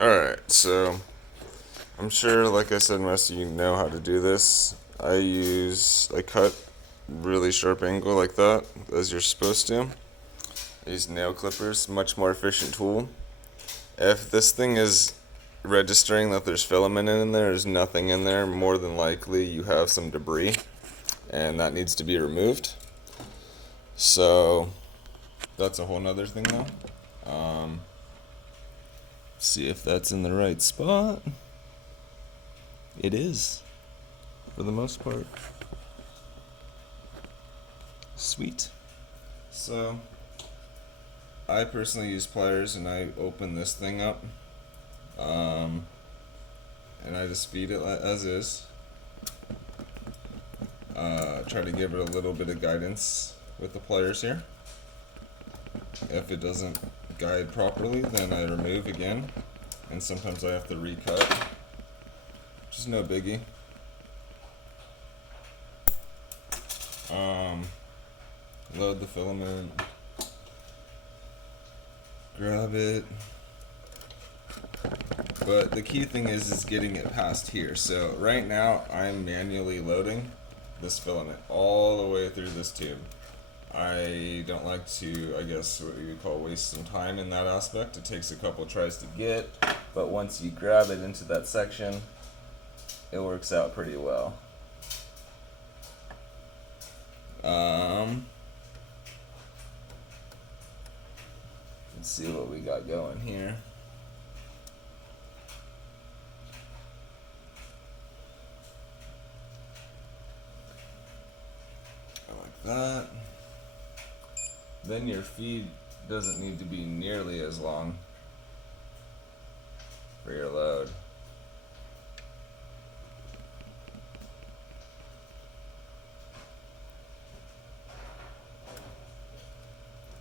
Alright, so I'm sure, like I said, most of you know how to do this. I cut really sharp angle like that, as you're supposed to. I use nail clippers, much more efficient tool. If this thing is registering that there's filament in there's nothing in there, more than likely you have some debris, and that needs to be removed. So that's a whole nother thing though. See if that's in the right spot. It is, for the most part. Sweet. So I personally use pliers, and I open this thing up, and I just feed it as is. Try to give it a little bit of guidance with the pliers here. If it doesn't guide properly, then I remove again, and sometimes I have to recut, which is no biggie. Load the filament, grab it, but the key thing is getting it past here. So right now I'm manually loading this filament all the way through this tube. I don't like to, I guess what you would call, waste some time in that aspect. It takes a couple tries to get, but once you grab it into that section, it works out pretty well. Let's see what we got going here. Like that. Then your feed doesn't need to be nearly as long for your load.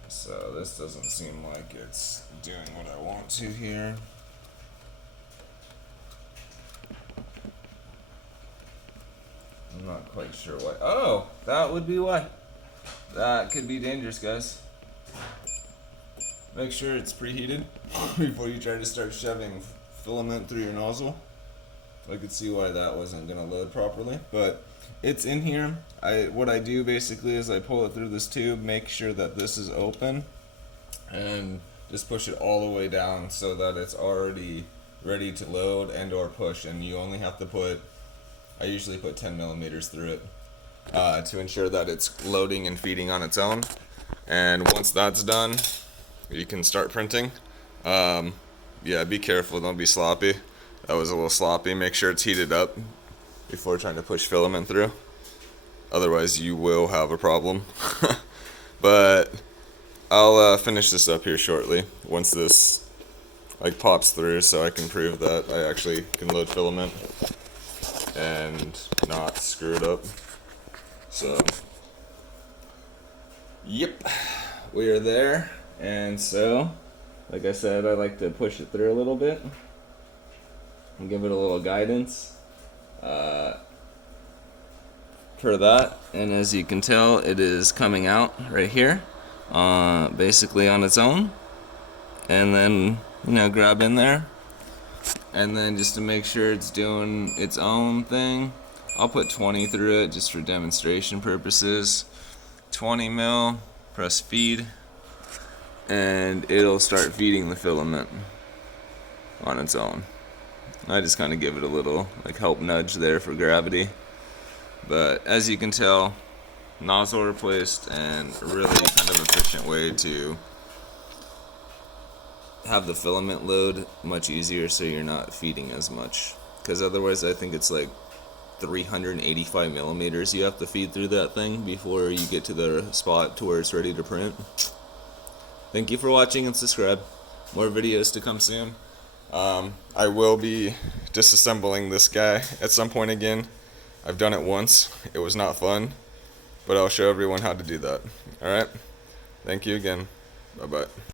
So this doesn't seem like it's doing what I want to here. I'm not quite sure why. Oh, that would be why. That could be dangerous, guys. Make sure it's preheated before you try to start shoving filament through your nozzle. I could see why that wasn't gonna load properly, but it's in here. What I do basically is I pull it through this tube, make sure that this is open, and just push it all the way down so that it's already ready to load and or push. And you only have to put, I usually put 10 millimeters through it to ensure that it's loading and feeding on its own. And once that's done, you can start printing. Yeah, be careful, don't be sloppy. That was a little sloppy. Make sure it's heated up before trying to push filament through. Otherwise you will have a problem. But I'll finish this up here shortly once this pops through, so I can prove that I actually can load filament and not screw it up. So yep, we are there. And so, like I said, I like to push it through a little bit and give it a little guidance for that. And as you can tell, it is coming out right here, basically on its own. And then, grab in there, and then just to make sure it's doing its own thing, I'll put 20 through it just for demonstration purposes. 20 mil, press feed, and it'll start feeding the filament on its own. I just kind of give it a little help nudge there for gravity. But as you can tell, nozzle replaced, and really kind of efficient way to have the filament load much easier, so you're not feeding as much. Because otherwise I think it's 385 millimeters you have to feed through that thing before you get to the spot to where it's ready to print. Thank you for watching, and subscribe. More videos to come soon. I will be disassembling this guy at some point again. I've done it once. It was not fun, but I'll show everyone how to do that. Alright? Thank you again. Bye-bye.